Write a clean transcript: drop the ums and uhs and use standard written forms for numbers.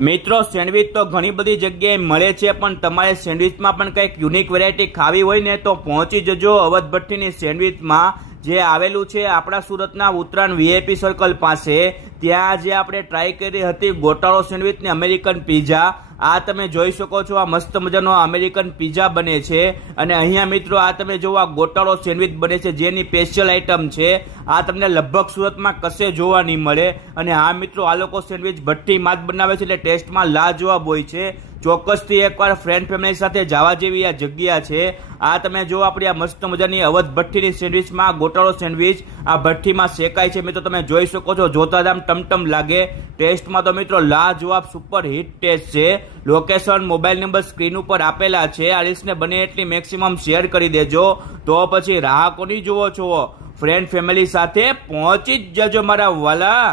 મિત્રો સેન્ડવિચ તો ઘણી બધી જગ્યાએ મળે છે, પણ તમારે સેન્ડવિચમાં પણ કંઈક યુનિક વેરાયટી ખાવી હોય ને તો પહોંચી જજો અવધ ભઠ્ઠીની સેન્ડવિચમાં, જે આવેલું છે આપણા સુરતના ઉત્તરાયણ વીઆઈપી સર્કલ પાસે. ત્યાં જે આપણે ટ્રાય કરી હતી ગોટાળો સેન્ડવિચ ને અમેરિકન પીઝા. આ તમે જોઈ શકો છો, આ મસ્ત મજાનો અમેરિકન પીઝા બને છે. અને અહીંયા મિત્રો આ તમે જો આ ગોટાળો સેન્ડવિચ બને છે, જેની સ્પેશિયલ આઈટમ છે. આ તમને લગભગ સુરતમાં કશે જોવા નહીં મળે. અને હા મિત્રો, આ લોકો સેન્ડવિચ ભઠ્ઠીમાં જ બનાવે છે, એટલે ટેસ્ટમાં લાજવાબ હોય છે. ચોક્કસથી એકવાર ફ્રેન્ડ ફેમિલી સાથે જવા જેવી આ જગ્યા છે. આ તમે જો આપણી આ મસ્ત મજાની અવધ ભઠ્ઠીની સેન્ડવિચમાં ગોટાળો સેન્ડવિચ આ ભઠ્ઠીમાં શેકાય છે. મિત્રો તમે જોઈ શકો છો, જોતા જ આમ ટમટમ લાગે. ટેસ્ટમાં તો મિત્રો લાજવાબ સુપર હિટ ટેસ્ટ છે. લોકેશન, મોબાઈલ નંબર સ્ક્રીન ઉપર આપેલા છે. આ રીલ્સને બને એટલી મેક્સિમમ શેર કરી દેજો. તો પછી રાહ કોની જુઓ છો? ફ્રેન્ડ ફેમિલી સાથે પહોંચી જ જજો મારા વાલા.